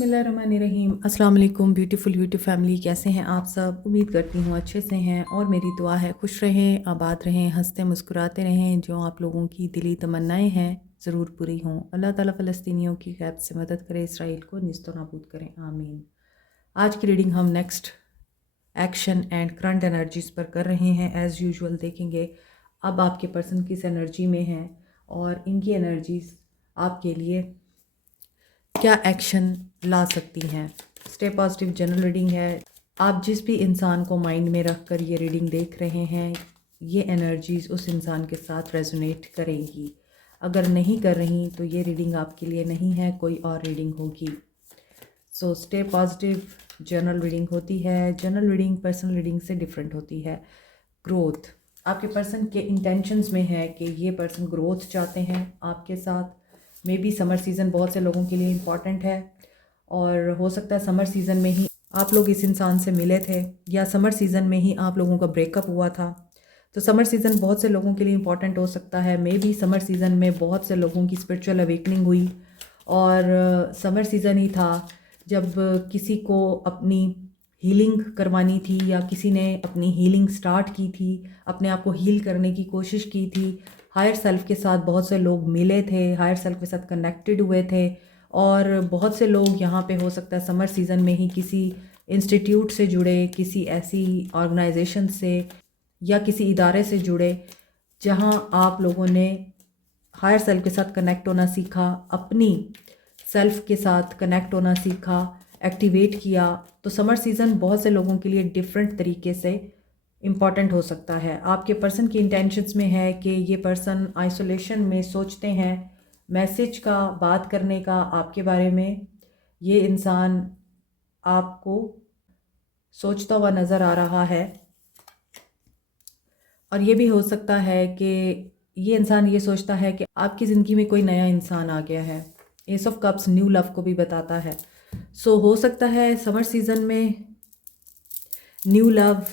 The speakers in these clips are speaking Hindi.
बिस्मिल्लाहिर्रहमानिर्रहीम। अस्सलाम वालेकुम ब्यूटीफुल यूट्यूब फैमिली, कैसे हैं आप सब? उम्मीद करती हूँ अच्छे से हैं और मेरी दुआ है खुश रहें, आबाद रहें, हंसते मुस्कुराते रहें। जो आप लोगों की दिली तमन्नाएं हैं ज़रूर पूरी हों। अल्लाह ताला फ़लस्तीनियों की ग़ैब से मदद करे, इसराइल को निस्तो नाबूद करें, आमीन। आज की रीडिंग हम next action and current energies पर कर रहे हैं। एज़ यूजुअल देखेंगे अब आपके पर्सन किस एनर्जी में हैं और इनकी एनर्जीज़ आपके लिए क्या एक्शन ला सकती हैं। स्टे पॉजिटिव जनरल रीडिंग है। आप जिस भी इंसान को माइंड में रख कर ये रीडिंग देख रहे हैं, ये एनर्जीज़ उस इंसान के साथ रेजोनेट करेंगी। अगर नहीं कर रही तो ये रीडिंग आपके लिए नहीं है, कोई और रीडिंग होगी। So stay positive general reading होती है। जनरल रीडिंग पर्सनल रीडिंग से डिफरेंट होती है। ग्रोथ आपके पर्सन के इंटेंशंस में है कि ये पर्सन ग्रोथ चाहते हैं आपके साथ। मे बी समर सीज़न बहुत से लोगों के लिए इम्पॉर्टेंट है और हो सकता है समर सीज़न में ही आप लोग इस इंसान से मिले थे या समर सीज़न में ही आप लोगों का ब्रेकअप हुआ था। तो समर सीज़न बहुत से लोगों के लिए इम्पॉर्टेंट हो सकता है। मे बी समर सीज़न में बहुत से लोगों की स्पिरिचुअल अवेकनिंग हुई और समर सीज़न ही था जब किसी को अपनी हीलिंग करवानी थी या किसी ने अपनी हीलिंग स्टार्ट की थी, अपने आप को हील करने की कोशिश की थी। हायर सेल्फ के साथ बहुत से लोग मिले थे, हायर सेल्फ के साथ कनेक्टेड हुए थे और बहुत से लोग यहाँ पे हो सकता है समर सीज़न में ही किसी इंस्टीट्यूट से जुड़े, किसी ऐसी ऑर्गेनाइजेशन से या किसी इदारे से जुड़े जहाँ आप लोगों ने हायर सेल्फ के साथ कनेक्ट होना सीखा, अपनी सेल्फ के साथ कनेक्ट होना सीखा, एक्टिवेट किया। तो समर सीज़न बहुत से लोगों के लिए डिफरेंट तरीके से इम्पॉर्टेंट हो सकता है। आपके पर्सन की इंटेंशंस में है कि ये पर्सन आइसोलेशन में सोचते हैं मैसेज का, बात करने का आपके बारे में। ये इंसान आपको सोचता हुआ नज़र आ रहा है और ये भी हो सकता है कि ये इंसान ये सोचता है कि आपकी ज़िंदगी में कोई नया इंसान आ गया है। S of cups new love को भी बताता है। सो हो सकता है समर सीज़न में न्यू लव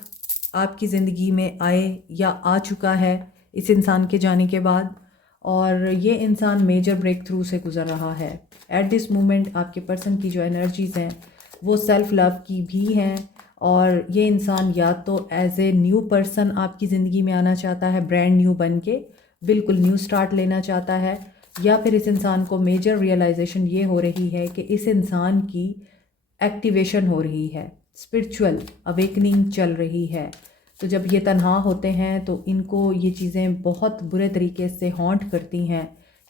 आपकी ज़िंदगी में आए या आ चुका है इस इंसान के जाने के बाद और ये इंसान मेजर ब्रेक थ्रू से गुज़र रहा है। एट दिस मोमेंट आपके पर्सन की जो एनर्जीज़ हैं वो सेल्फ लव की भी हैं और ये इंसान या तो एज ए न्यू पर्सन आपकी ज़िंदगी में आना चाहता है, ब्रांड न्यू बन के बिल्कुल न्यू स्टार्ट लेना चाहता है, या फिर इस इंसान को मेजर रियलाइजेशन ये हो रही है कि इस इंसान की एक्टिवेशन हो रही है, स्पिरिचुअल अवेकनिंग चल रही है। तो जब ये तन्हा होते हैं तो इनको ये चीज़ें बहुत बुरे तरीके से हॉन्ट करती हैं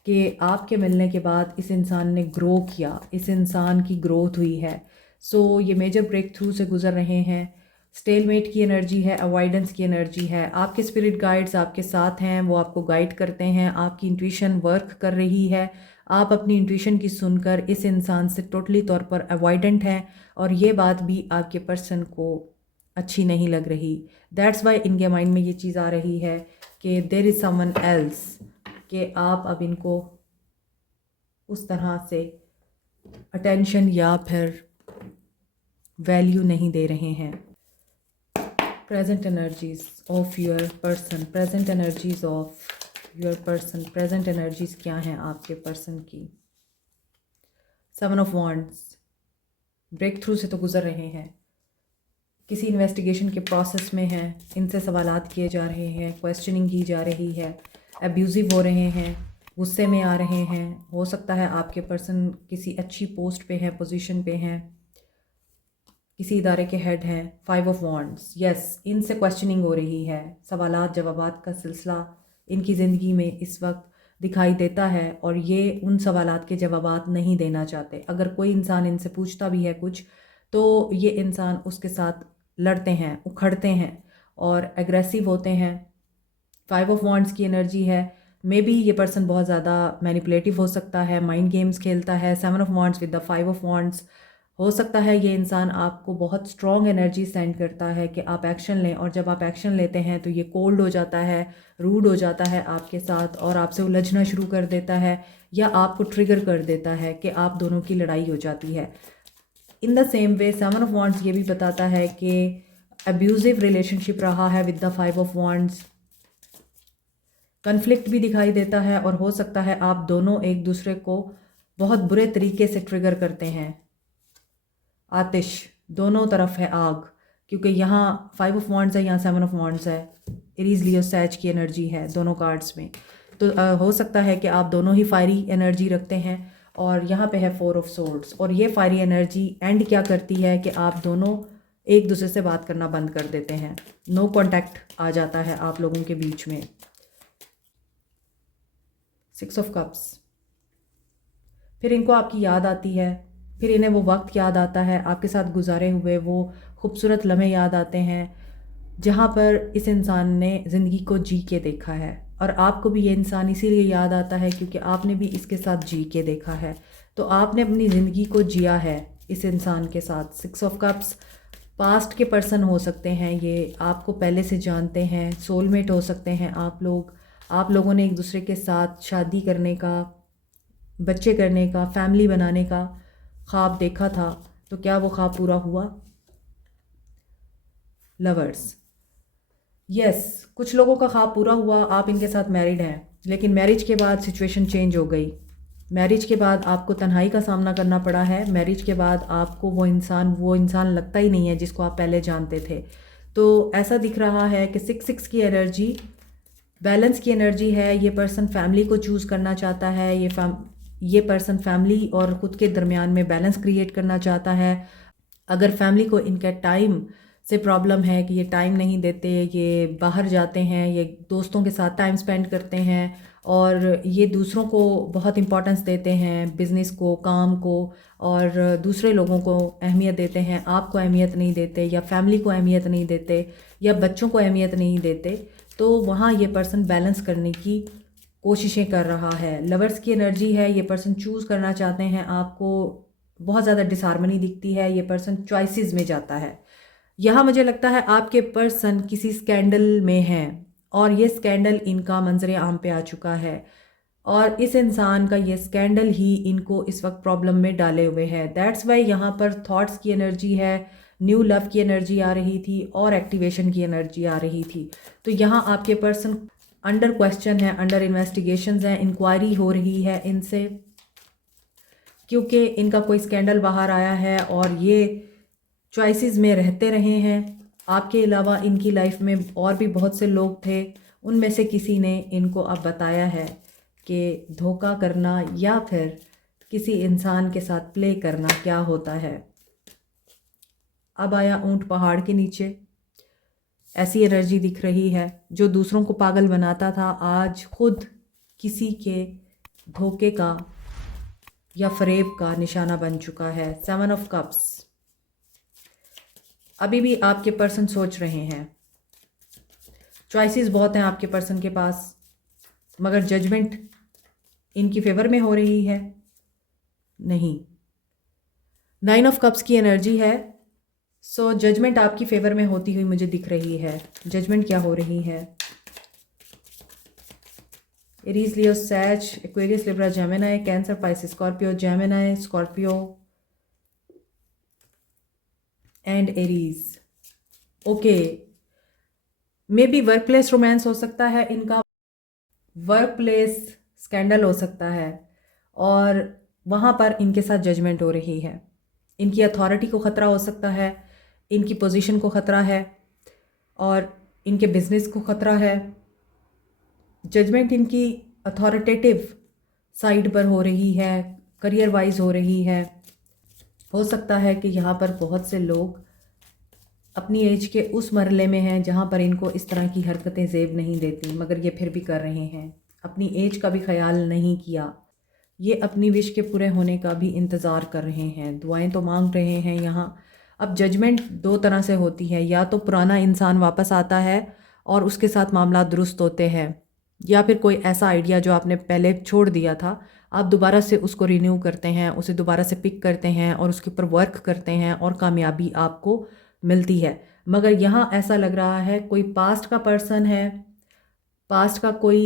कि आपके मिलने के बाद इस इंसान ने ग्रो किया, इस इंसान की ग्रोथ हुई है। सो ये मेजर ब्रेक थ्रू से गुज़र रहे हैं। स्टेलमेट की एनर्जी है, अवॉइडेंस की एनर्जी है। आपके स्पिरिट गाइड्स आपके साथ हैं, वो आपको गाइड करते हैं। आपकी इंट्यूशन वर्क कर रही है। आप अपनी इंट्यूशन की सुनकर इस इंसान से टोटली तौर पर अवॉइडेंट हैं और ये बात भी आपके पर्सन को अच्छी नहीं लग रही। दैट्स वाई इनके माइंड में ये चीज़ आ रही है कि देयर इज़ समवन एल्स, कि आप अब इनको उस तरह से अटेंशन या फिर वैल्यू नहीं दे रहे हैं। Present energies of your person, present energies of your person, present energies क्या हैं आपके पर्सन की। 7 ऑफ वॉन्ड्स, ब्रेक थ्रू से तो गुजर रहे हैं, किसी इन्वेस्टिगेशन के प्रोसेस में हैं, इनसे सवालात किए जा रहे हैं, क्वेश्चनिंग की जा रही है, अब्यूज़िव हो रहे हैं, गुस्से में आ रहे हैं। हो सकता है आपके पर्सन किसी अच्छी पोस्ट पे हैं, पोजीशन पे हैं, किसी इदारे के हेड हैं। 5 ऑफ वॉन्ड्स, यस, इनसे क्वेश्चनिंग हो रही है। सवालात जवाबात का सिलसिला इनकी ज़िंदगी में इस वक्त दिखाई देता है और ये उन सवालात के जवाबात नहीं देना चाहते। अगर कोई इंसान इनसे पूछता भी है कुछ तो ये इंसान उसके साथ लड़ते हैं, उखड़ते हैं और एग्रेसिव होते हैं। 5 ऑफ वॉन्ड्स की एनर्जी है। मे बी ये पर्सन बहुत ज़्यादा मैनिपुलेटिव हो सकता है, माइंड गेम्स खेलता है। 7 of wands with the 5 of wands, हो सकता है ये इंसान आपको बहुत स्ट्रॉन्ग एनर्जी सेंड करता है कि आप एक्शन लें और जब आप एक्शन लेते हैं तो ये कोल्ड हो जाता है, रूड हो जाता है आपके साथ और आपसे उलझना शुरू कर देता है या आपको ट्रिगर कर देता है कि आप दोनों की लड़ाई हो जाती है। In the same way 7 of wands ये भी बताता है कि अब्यूजिव रिलेशनशिप रहा है with the 5 of wands. Conflict भी दिखाई देता है और हो सकता है आप दोनों एक दूसरे को बहुत बुरे तरीके से ट्रिगर करते हैं। आतिश, दोनों तरफ है आग, क्योंकि यहाँ 5 ऑफ वॉन्ड्स है, यहाँ 7 ऑफ वॉन्ड्स है। एरीज लियो सैज की एनर्जी है दोनों कार्ड्स में। तो हो सकता है कि आप दोनों ही फायरी एनर्जी रखते हैं। और यहाँ पे है 4 ऑफ सोर्ड्स, और ये फायरी एनर्जी एंड क्या करती है कि आप दोनों एक दूसरे से बात करना बंद कर देते हैं। नो कॉन्टैक्ट आ जाता है आप लोगों के बीच में। 6 ऑफ कप्स, फिर इनको आपकी याद आती है, फिर इन्हें वो वक्त याद आता है, आपके साथ गुजारे हुए वो खूबसूरत लम्हे याद आते हैं जहाँ पर इस इंसान ने ज़िंदगी को जी के देखा है। और आपको भी ये इंसान इसीलिए याद आता है क्योंकि आपने भी इसके साथ जी के देखा है। तो आपने अपनी ज़िंदगी को जिया है इस इंसान के साथ। 6 ऑफ कप्स पास्ट के पर्सन हो सकते हैं, ये आपको पहले से जानते हैं, सोलमेट हो सकते हैं आप लोग। आप लोगों ने एक दूसरे के साथ शादी करने का, बच्चे करने का, फैमिली बनाने का ख्वाब देखा था। तो क्या वो ख्वाब पूरा हुआ? लवर्स, यस, कुछ लोगों का ख्वाब पूरा हुआ, आप इनके साथ मैरिड हैं, लेकिन मैरिज के बाद सिचुएशन चेंज हो गई। मैरिज के बाद आपको तन्हाई का सामना करना पड़ा है। मैरिज के बाद आपको वो इंसान लगता ही नहीं है जिसको आप पहले जानते थे। तो ऐसा दिख रहा है कि 6 की एनर्जी बैलेंस की एनर्जी है। ये पर्सन फैमिली को चूज़ करना चाहता है। ये पर्सन फैमिली और ख़ुद के दरमियान में बैलेंस क्रिएट करना चाहता है। अगर फैमिली को इनका टाइम से प्रॉब्लम है कि ये टाइम नहीं देते, ये बाहर जाते हैं, ये दोस्तों के साथ टाइम स्पेंड करते हैं और ये दूसरों को बहुत इम्पोर्टेंस देते हैं, बिज़नेस को, काम को, और दूसरे लोगों को अहमियत देते हैं, आपको अहमियत नहीं देते, या फैमिली को अहमियत नहीं देते, या बच्चों को अहमियत नहीं देते, तो वहाँ ये पर्सन बैलेंस करने की कोशिशें कर रहा है। लवर्स की एनर्जी है, ये पर्सन चूज़ करना चाहते हैं आपको। बहुत ज़्यादा डिसहार्मनी दिखती है, ये पर्सन चॉइसेस में जाता है। यहाँ मुझे लगता है आपके पर्सन किसी स्कैंडल में हैं और ये स्कैंडल इनका मंजरे आम पे आ चुका है, और इस इंसान का ये स्कैंडल ही इनको इस वक्त प्रॉब्लम में डाले हुए है। दैट्स वाई यहाँ पर थॉट्स की एनर्जी है, न्यू लव की एनर्जी आ रही थी और एक्टिवेशन की एनर्जी आ रही थी। तो यहाँ आपके पर्सन अंडर क्वेश्चन है, अंडर इन्वेस्टिगेशंस हैं, इंक्वायरी हो रही है इनसे, क्योंकि इनका कोई स्कैंडल बाहर आया है और ये चॉइसेस में रहते रहे हैं। आपके अलावा इनकी लाइफ में और भी बहुत से लोग थे, उनमें से किसी ने इनको अब बताया है कि धोखा करना या फिर किसी इंसान के साथ प्ले करना क्या होता है। अब आया ऊंट पहाड़ के नीचे, ऐसी एनर्जी दिख रही है। जो दूसरों को पागल बनाता था आज खुद किसी के धोखे का या फरेब का निशाना बन चुका है। 7 ऑफ कप्स, अभी भी आपके पर्सन सोच रहे हैं, चॉइसेस बहुत हैं आपके पर्सन के पास, मगर जजमेंट इनकी फेवर में हो रही है नहीं। 9 ऑफ कप्स की एनर्जी है, सो जजमेंट आपकी फेवर में होती हुई मुझे दिख रही है। जजमेंट क्या हो रही है? Aries, Leo, Sage, Aquarius, Libra, Gemini, Cancer, Pisces, Scorpio, Gemini, Scorpio and Aries. Okay, may be work place romance हो सकता है इनका, वर्क प्लेस स्कैंडल हो सकता है, और वहाँ पर इनके साथ जजमेंट हो रही है। इनकी अथॉरिटी को ख़तरा हो सकता है, इनकी पोजीशन को ख़तरा है, और इनके बिजनेस को ख़तरा है। जजमेंट इनकी अथॉरिटेटिव साइड पर हो रही है, करियर वाइज हो रही है। हो सकता है कि यहाँ पर बहुत से लोग अपनी एज के उस मरले में हैं जहाँ पर इनको इस तरह की हरकतें ज़ेब नहीं देती, मगर ये फिर भी कर रहे हैं। अपनी एज का भी ख्याल नहीं किया, ये अपनी विश के पूरे होने का भी इंतज़ार कर रहे हैं, दुआएं तो मांग रहे हैं यहाँ। अब जजमेंट दो तरह से होती है, या तो पुराना इंसान वापस आता है और उसके साथ मामला दुरुस्त होते हैं, या फिर कोई ऐसा आइडिया जो आपने पहले छोड़ दिया था आप दोबारा से उसको रिन्यू करते हैं, उसे दोबारा से पिक करते हैं और उसके ऊपर वर्क करते हैं और कामयाबी आपको मिलती है। मगर यहाँ ऐसा लग रहा है कोई पास्ट का पर्सन है, पास्ट का कोई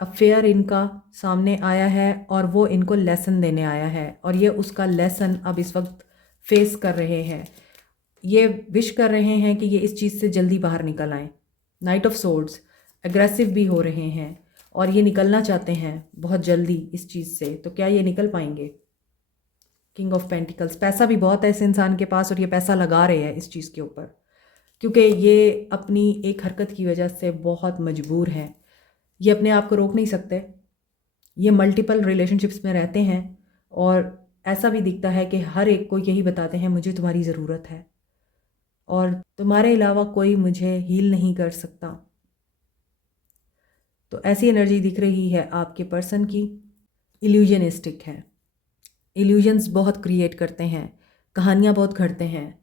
अफेयर इनका सामने आया है और वो इनको लेसन देने आया है, और ये उसका लेसन अब इस वक्त फेस कर रहे हैं। ये विश कर रहे हैं कि ये इस चीज़ से जल्दी बाहर निकल आएँ। नाइट ऑफ सोर्ड्स, एग्रेसिव भी हो रहे हैं और ये निकलना चाहते हैं बहुत जल्दी इस चीज़ से। तो क्या ये निकल पाएंगे? किंग ऑफ पेंटिकल्स, पैसा भी बहुत है इस इंसान के पास और ये पैसा लगा रहे हैं इस चीज़ के ऊपर, क्योंकि ये अपनी एक हरकत की वजह से बहुत मजबूर हैं। ये अपने आप को रोक नहीं सकते। ये मल्टीपल रिलेशनशिप्स में रहते हैं और ऐसा भी दिखता है कि हर एक को यही बताते हैं मुझे तुम्हारी ज़रूरत है और तुम्हारे अलावा कोई मुझे हील नहीं कर सकता। तो ऐसी एनर्जी दिख रही है आपके पर्सन की। इल्यूजनिस्टिक है, इल्यूजन्स बहुत क्रिएट करते हैं, कहानियाँ बहुत घड़ते हैं,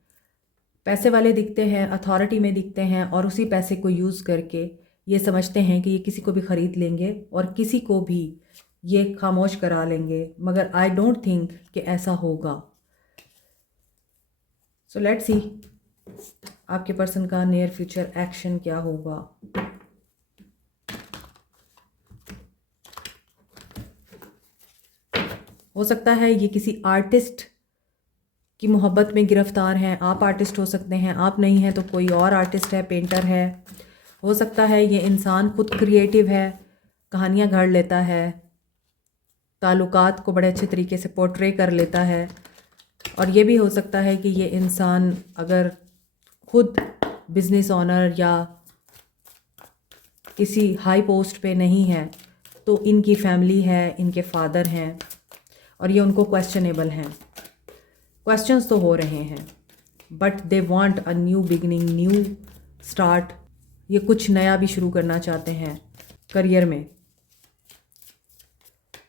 पैसे वाले दिखते हैं, अथॉरिटी में दिखते हैं और उसी पैसे को यूज़ करके ये समझते हैं कि ये किसी को भी ख़रीद लेंगे और किसी को भी ये खामोश करा लेंगे, मगर आई डोंट थिंक कि ऐसा होगा। सो लेट्स सी आपके पर्सन का नियर फ्यूचर एक्शन क्या होगा। हो सकता है ये किसी आर्टिस्ट की मोहब्बत में गिरफ्तार हैं। आप आर्टिस्ट हो सकते हैं, आप नहीं हैं तो कोई और आर्टिस्ट है, पेंटर है। हो सकता है ये इंसान खुद क्रिएटिव है, कहानियाँ गढ़ लेता है, ताल्लुकात को बड़े अच्छे तरीके से पोर्ट्रे कर लेता है। और ये भी हो सकता है कि ये इंसान अगर खुद बिजनेस ऑनर या किसी हाई पोस्ट पे नहीं है तो इनकी फैमिली है, इनके फादर हैं और ये उनको क्वेश्चनेबल हैं। क्वेश्चंस तो हो रहे हैं but they want a new beginning, new start. ये कुछ नया भी शुरू करना चाहते हैं करियर में,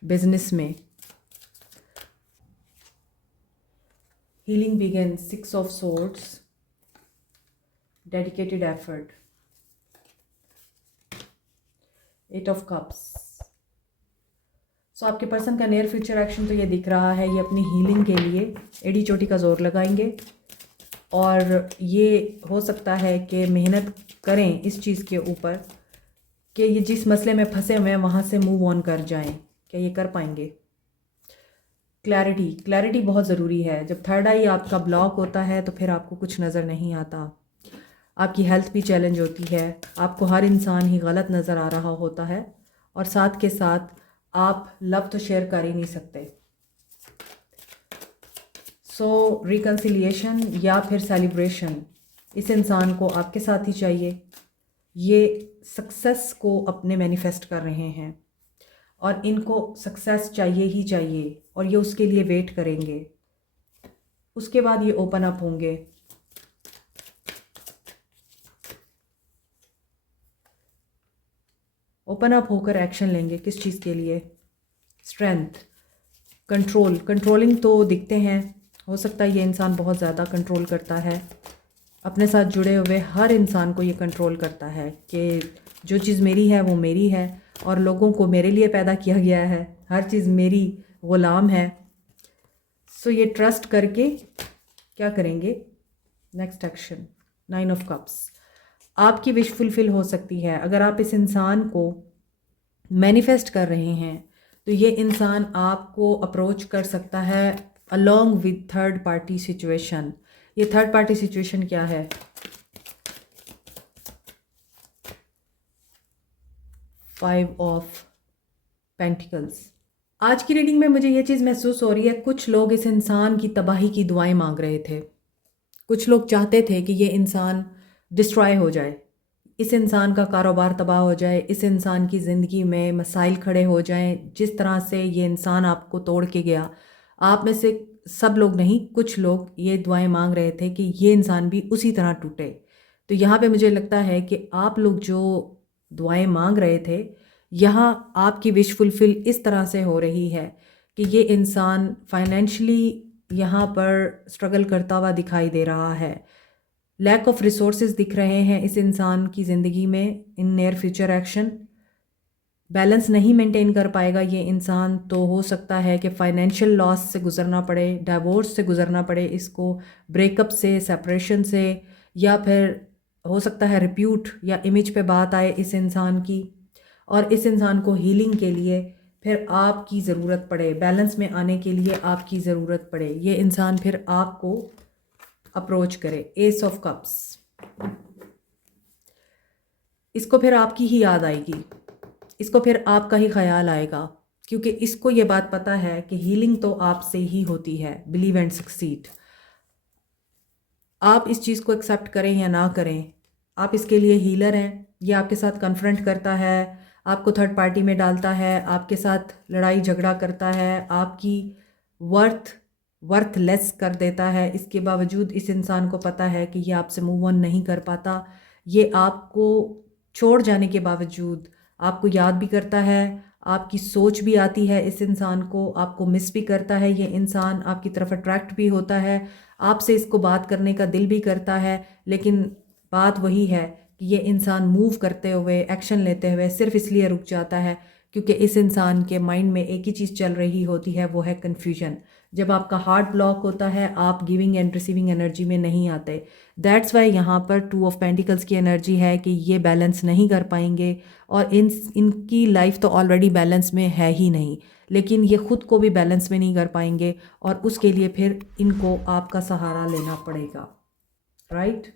बिजनेस में। Healing begin, 6 of swords, dedicated effort, 8 of cups. So आपके पर्सन का नियर फ्यूचर एक्शन तो ये दिख रहा है, ये अपनी हीलिंग के लिए एड़ी चोटी का जोर लगाएंगे और ये हो सकता है कि मेहनत करें इस चीज़ के ऊपर कि ये जिस मसले में फंसे हुए हैं वहाँ से मूव ऑन कर जाएं। क्या ये कर पाएंगे? क्लैरिटी बहुत ज़रूरी है। जब थर्ड आई आपका ब्लॉक होता है तो फिर आपको कुछ नज़र नहीं आता। आपकी हेल्थ भी चैलेंज होती है, आपको हर इंसान ही गलत नज़र आ रहा होता है और साथ के साथ आप लव तो शेयर कर ही नहीं सकते। सो रिकन्सिलिएशन या फिर सेलिब्रेशन इस इंसान को आपके साथ ही चाहिए। ये सक्सेस को अपने मैनिफेस्ट कर रहे हैं और इनको सक्सेस चाहिए ही चाहिए और ये उसके लिए वेट करेंगे। उसके बाद ये ओपन अप होंगे। ओपन अप होकर एक्शन लेंगे। किस चीज़ के लिए? स्ट्रेंथ, कंट्रोलिंग तो दिखते हैं। हो सकता है ये इंसान बहुत ज़्यादा कंट्रोल करता है, अपने साथ जुड़े हुए हर इंसान को ये कंट्रोल करता है कि जो चीज़ मेरी है वो मेरी है और लोगों को मेरे लिए पैदा किया गया है, हर चीज़ मेरी ग़ुलाम है। सो ये ट्रस्ट करके क्या करेंगे? Next action, 9 of cups. आपकी विश फुलफिल हो सकती है। अगर आप इस इंसान को मैनिफेस्ट कर रहे हैं तो ये इंसान आपको अप्रोच कर सकता है along with third party situation. ये थर्ड पार्टी सिचुएशन क्या है? 5 ऑफ पेंटिकल्स। आज की रीडिंग में मुझे ये चीज़ महसूस हो रही है, कुछ लोग इस इंसान की तबाही की दुआएं मांग रहे थे। कुछ लोग चाहते थे कि ये इंसान डिस्ट्रॉय हो जाए, इस इंसान का कारोबार तबाह हो जाए, इस इंसान की ज़िंदगी में मसाइल खड़े हो जाएं। जिस तरह से ये इंसान आपको तोड़ के गया, आप में से सब लोग नहीं, कुछ लोग ये दुआएं मांग रहे थे कि ये इंसान भी उसी तरह टूटे। तो यहाँ पे मुझे लगता है कि आप लोग जो दुआएं मांग रहे थे, यहाँ आपकी विश फुलफिल इस तरह से हो रही है कि ये इंसान फाइनेंशियली यहाँ पर स्ट्रगल करता हुआ दिखाई दे रहा है। लैक ऑफ रिसोर्सेज दिख रहे हैं इस इंसान की ज़िंदगी में in near future action. Balance नहीं मेंटेन कर पाएगा ये इंसान, तो हो सकता है कि फाइनेंशियल लॉस से गुजरना पड़े, डाइवोर्स से गुजरना पड़े इसको, ब्रेकअप से, सेपरेशन से, या फिर हो सकता है रिप्यूट या इमेज पे बात आए इस इंसान की और इस इंसान को हीलिंग के लिए फिर आपकी ज़रूरत पड़े, बैलेंस में आने के लिए आपकी ज़रूरत पड़े। ये इंसान फिर आपको अप्रोच करे। एस ऑफ कप्स, इसको फिर आपकी ही याद आएगी, इसको फिर आपका ही ख्याल आएगा। क्योंकि इसको ये बात पता है कि हीलिंग तो आपसे ही होती है। Believe and succeed. आप इस चीज़ को एक्सेप्ट करें या ना करें, आप इसके लिए हीलर हैं। ये आपके साथ कन्फ्रंट करता है, आपको थर्ड पार्टी में डालता है, आपके साथ लड़ाई झगड़ा करता है, आपकी वर्थलेस कर देता है। इसके बावजूद इस इंसान को पता है कि ये आपसे मूव ऑन नहीं कर पाता। ये आपको छोड़ जाने के बावजूद आपको याद भी करता है, आपकी सोच भी आती है इस इंसान को, आपको मिस भी करता है। ये इंसान आपकी तरफ अट्रैक्ट भी होता है, आपसे इसको बात करने का दिल भी करता है। लेकिन बात वही है कि ये इंसान मूव करते हुए, एक्शन लेते हुए सिर्फ इसलिए रुक जाता है क्योंकि इस इंसान के माइंड में एक ही चीज़ चल रही होती है, वो है कन्फ्यूजन। जब आपका हार्ट ब्लॉक होता है, आप गिविंग एंड रिसीविंग एनर्जी में नहीं आते। दैट्स वाई यहाँ पर 2 ऑफ पेंटिकल्स की एनर्जी है कि ये बैलेंस नहीं कर पाएंगे, और इनकी लाइफ तो ऑलरेडी बैलेंस में है ही नहीं, लेकिन ये ख़ुद को भी बैलेंस में नहीं कर पाएंगे, और उसके लिए फिर इनको आपका सहारा लेना पड़ेगा। राइट?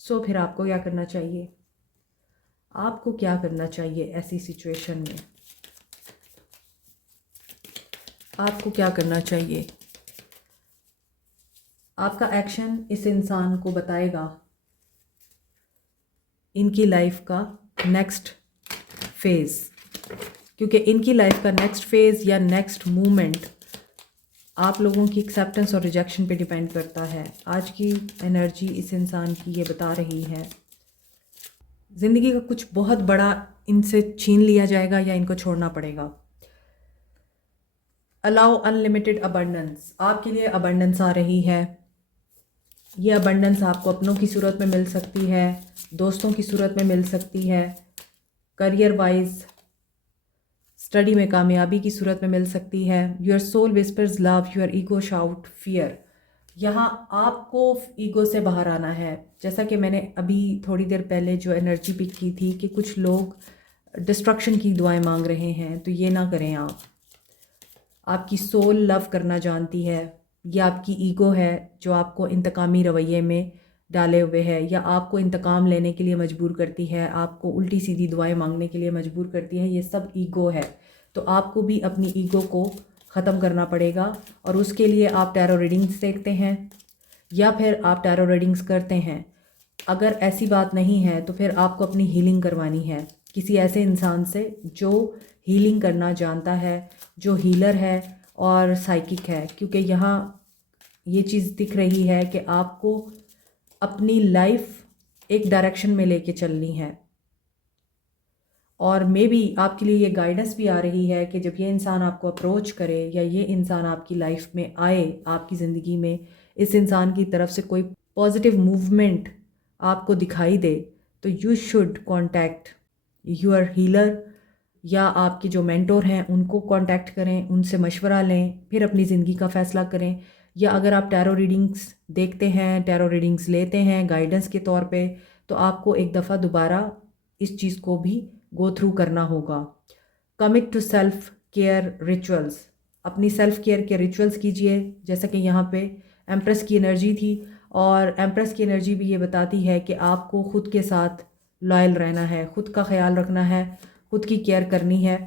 सो फिर आपको क्या करना चाहिए? आपको क्या करना चाहिए ऐसी सिचुएशन में? आपको क्या करना चाहिए? आपका एक्शन इस इंसान को बताएगा इनकी लाइफ का नेक्स्ट फेज़, क्योंकि इनकी लाइफ का नेक्स्ट फेज़ या नेक्स्ट मूवमेंट आप लोगों की एक्सेप्टेंस और रिजेक्शन पे डिपेंड करता है। आज की एनर्जी इस इंसान की ये बता रही है ज़िंदगी का कुछ बहुत बड़ा इनसे छीन लिया जाएगा या इनको छोड़ना पड़ेगा। Allow unlimited abundance. आपके लिए अबंडेंस आ रही है। ये अबंडेंस आपको अपनों की सूरत में मिल सकती है, दोस्तों की सूरत में मिल सकती है, करियर वाइज स्टडी में कामयाबी की सूरत में मिल सकती है। Your soul whispers love, your ego shout fear. यहाँ आपको ईगो से बाहर आना है। जैसा कि मैंने अभी थोड़ी देर पहले जो एनर्जी पिक की थी कि कुछ लोग डिस्ट्रक्शन की दुआएं मांग रहे हैं, तो ये ना करें आप। आपकी सोल लव करना जानती है। ये आपकी ईगो है जो आपको इंतकामी रवैये में डाले हुए है, या आपको इंतकाम लेने के लिए मजबूर करती है, आपको उल्टी सीधी दुआएं मांगने के लिए मजबूर करती है। ये सब ईगो है। तो आपको भी अपनी ईगो को ख़त्म करना पड़ेगा, और उसके लिए आप टैरो रीडिंग्स देखते हैं या फिर आप टैरो रीडिंग्स करते हैं। अगर ऐसी बात नहीं है तो फिर आपको अपनी हीलिंग करवानी है किसी ऐसे इंसान से जो हीलिंग करना जानता है, जो हीलर है और साइकिक है, क्योंकि यहाँ ये चीज़ दिख रही है कि आपको अपनी लाइफ एक डायरेक्शन में लेके चलनी है। और मे बी आपके लिए ये गाइडेंस भी आ रही है कि जब ये इंसान आपको अप्रोच करे या ये इंसान आपकी लाइफ में आए, आपकी ज़िंदगी में इस इंसान की तरफ से कोई पॉजिटिव मूवमेंट आपको दिखाई दे, तो you should contact your healer, या आपके जो मेंटोर हैं उनको कांटेक्ट करें, उनसे मशवरा लें, फिर अपनी ज़िंदगी का फ़ैसला करें। या अगर आप टैरो रीडिंग्स देखते हैं, टैरो रीडिंग्स लेते हैं गाइडेंस के तौर पे, तो आपको एक दफ़ा दोबारा इस चीज़ को भी गो थ्रू करना होगा। Commit to self care rituals. अपनी सेल्फ केयर के रिचुअल्स कीजिए। जैसा कि यहाँ पे एम्प्रेस की एनर्जी थी, और एम्प्रेस की एनर्जी भी ये बताती है कि आपको ख़ुद के साथ लॉयल रहना है, ख़ुद का ख्याल रखना है, खुद की केयर करनी है।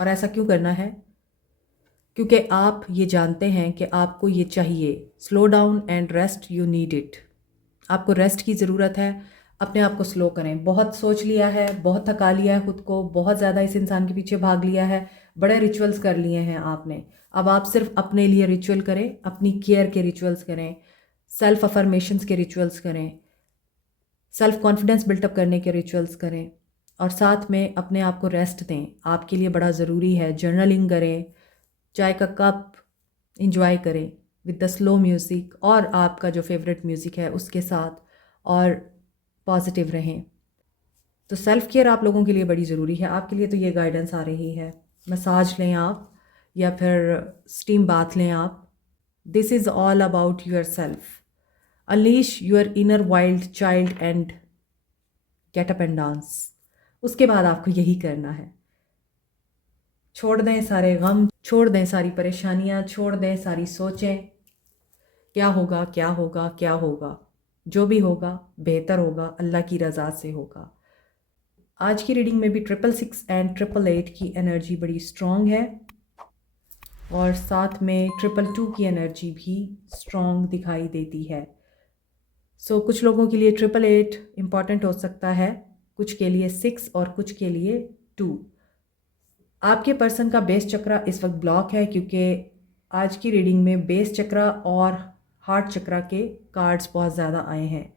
और ऐसा क्यों करना है? क्योंकि आप ये जानते हैं कि आपको ये चाहिए। Slow down and rest, you need it. आपको रेस्ट की ज़रूरत है। अपने आप को स्लो करें। बहुत सोच लिया है, बहुत थका लिया है खुद को, बहुत ज़्यादा इस इंसान के पीछे भाग लिया है, बड़े रिचुअल्स कर लिए हैं आपने। अब आप सिर्फ अपने लिए रिचुअल करें, अपनी केयर के रिचुअल्स करें, सेल्फ अफर्मेशंस के रिचुअल्स करें, सेल्फ कॉन्फिडेंस बिल्टअप करने के रिचुअल्स करें, और साथ में अपने आप को रेस्ट दें। आपके लिए बड़ा ज़रूरी है। जर्नलिंग करें, चाय का कप इंजॉय करें विद द स्लो म्यूज़िक, और आपका जो फेवरेट म्यूज़िक है उसके साथ, और पॉजिटिव रहें। तो सेल्फ केयर आप लोगों के लिए बड़ी ज़रूरी है। आपके लिए तो ये गाइडेंस आ रही है। मसाज लें आप, या फिर स्टीम बाथ लें आप। This is all about your self. Unleash your inner wild child and get up and dance. उसके बाद आपको यही करना है। छोड़ दें सारे गम, छोड़ दें सारी परेशानियां, छोड़ दें सारी सोचें क्या होगा क्या होगा क्या होगा। जो भी होगा बेहतर होगा, अल्लाह की रज़ा से होगा। आज की रीडिंग में भी 666 एंड 888 की एनर्जी बड़ी स्ट्रॉन्ग है और साथ में 222 की एनर्जी भी स्ट्रॉन्ग दिखाई देती है। कुछ लोगों के लिए 888 इम्पॉर्टेंट हो सकता है, कुछ के लिए 6 और कुछ के लिए 2। आपके पर्सन का बेस चक्रा इस वक्त ब्लॉक है क्योंकि आज की रीडिंग में बेस चक्रा और हार्ट चक्रा के कार्ड्स बहुत ज़्यादा आए हैं।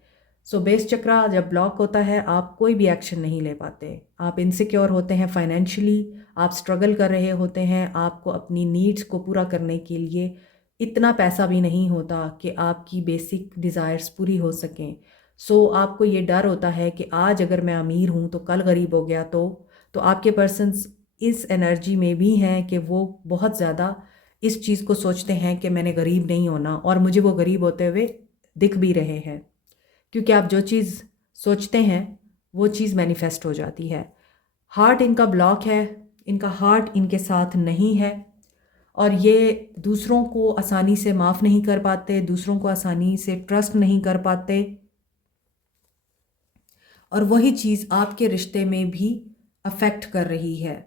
बेस चक्रा जब ब्लॉक होता है आप कोई भी एक्शन नहीं ले पाते, आप इनसिक्योर होते हैं फाइनेंशियली, आप स्ट्रगल कर रहे होते हैं, आपको अपनी नीड्स को पूरा करने के लिए इतना पैसा भी नहीं होता कि आपकी बेसिक डिज़ायर्स पूरी हो सकें। आपको ये डर होता है कि आज अगर मैं अमीर हूँ तो कल गरीब हो गया तो आपके पर्सन्स इस एनर्जी में भी हैं कि वो बहुत ज़्यादा इस चीज़ को सोचते हैं कि मैंने गरीब नहीं होना, और मुझे वो गरीब होते हुए दिख भी रहे हैं क्योंकि आप जो चीज़ सोचते हैं वो चीज़ मैनिफेस्ट हो जाती है। हार्ट इनका ब्लॉक है, इनका हार्ट इनके साथ नहीं है और ये दूसरों को आसानी से माफ़ नहीं कर पाते, दूसरों को आसानी से ट्रस्ट नहीं कर पाते, और वही चीज़ आपके रिश्ते में भी अफेक्ट कर रही है।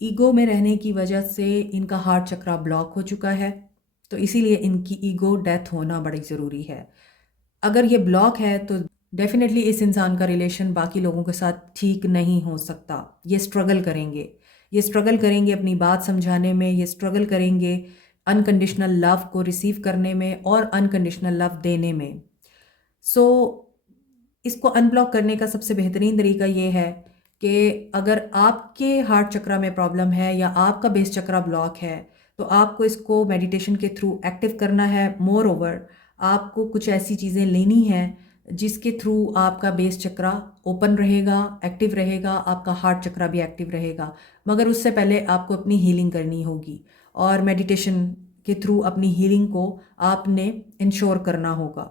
ईगो में रहने की वजह से इनका हार्ट चक्रा ब्लॉक हो चुका है, तो इसीलिए इनकी ईगो डेथ होना बड़ी ज़रूरी है। अगर ये ब्लॉक है तो डेफिनेटली इस इंसान का रिलेशन बाकी लोगों के साथ ठीक नहीं हो सकता। ये स्ट्रगल करेंगे अपनी बात समझाने में, ये स्ट्रगल करेंगे अनकंडीशनल लव को रिसीव करने में और अनकंडीशनल लव देने में। इसको अनब्लॉक करने का सबसे बेहतरीन तरीका ये है कि अगर आपके हार्ट चक्रा में प्रॉब्लम है या आपका बेस चक्रा ब्लॉक है तो आपको इसको मेडिटेशन के थ्रू एक्टिव करना है। मोर ओवर आपको कुछ ऐसी चीज़ें लेनी हैं जिसके थ्रू आपका बेस चक्रा ओपन रहेगा, एक्टिव रहेगा, आपका हार्ट चक्रा भी एक्टिव रहेगा। मगर उससे पहले आपको अपनी हीलिंग करनी होगी और मेडिटेशन के थ्रू अपनी हीलिंग को आपने इंश्योर करना होगा।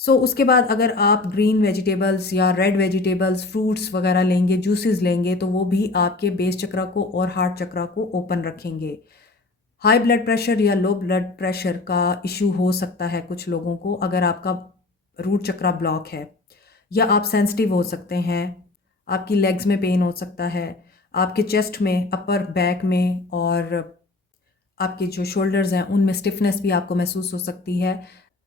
उसके बाद अगर आप ग्रीन वेजिटेबल्स या रेड वेजिटेबल्स, फ्रूट्स वगैरह लेंगे, जूसेस लेंगे तो वो भी आपके बेस चक्रा को और हार्ट चक्रा को ओपन रखेंगे। हाई ब्लड प्रेशर या लो ब्लड प्रेशर का इशू हो सकता है कुछ लोगों को अगर आपका रूट चक्रा ब्लॉक है, या आप सेंसिटिव हो सकते हैं, आपकी लेग्स में पेन हो सकता है, आपके चेस्ट में, अपर बैक में और आपके जो शोल्डर्स हैं उनमें स्टिफनेस भी आपको महसूस हो सकती है।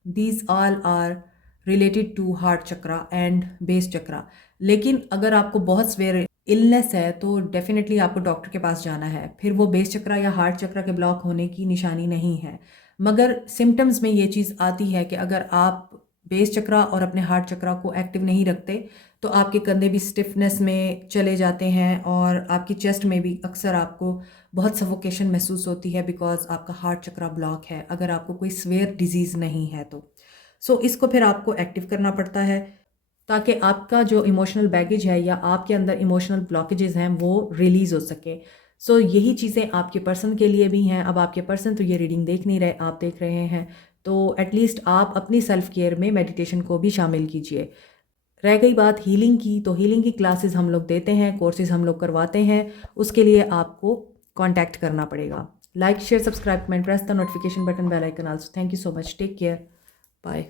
These all are related to heart chakra and base chakra. लेकिन अगर आपको बहुत सवेयर इलनेस है तो डेफिनेटली आपको डॉक्टर के पास जाना है, फिर वो बेस चक्रा या हार्ट चक्रा के ब्लॉक होने की निशानी नहीं है। मगर सिम्टम्स में ये चीज़ आती है कि अगर आप बेस चक्रा और अपने हार्ट चक्रा को एक्टिव नहीं रखते तो आपके कंधे भी स्टिफनेस में चले जाते हैं और आपकी चेस्ट में भी अक्सर आपको बहुत सफोकेशन महसूस होती है बिकॉज आपका हार्ट चक्रा ब्लॉक है, अगर आपको कोई सवेयर डिजीज़ नहीं है तो। इसको फिर आपको एक्टिव करना पड़ता है ताकि आपका जो इमोशनल बैगेज है या आपके अंदर इमोशनल ब्लॉकेजेस हैं वो रिलीज़ हो सके। यही चीज़ें आपके पर्सन के लिए भी हैं। अब आपके पर्सन तो ये रीडिंग देख नहीं रहे, आप देख रहे हैं, तो एटलीस्ट आप अपनी सेल्फ केयर में मेडिटेशन को भी शामिल कीजिए। रह गई बात हीलिंग की, तो हीलिंग की क्लासेस हम लोग देते हैं, कोर्सेज हम लोग करवाते हैं, उसके लिए आपको कॉन्टैक्ट करना पड़ेगा। Like, share, subscribe, comment, press the notification button, bell icon also. Thank you so much, take care, bye.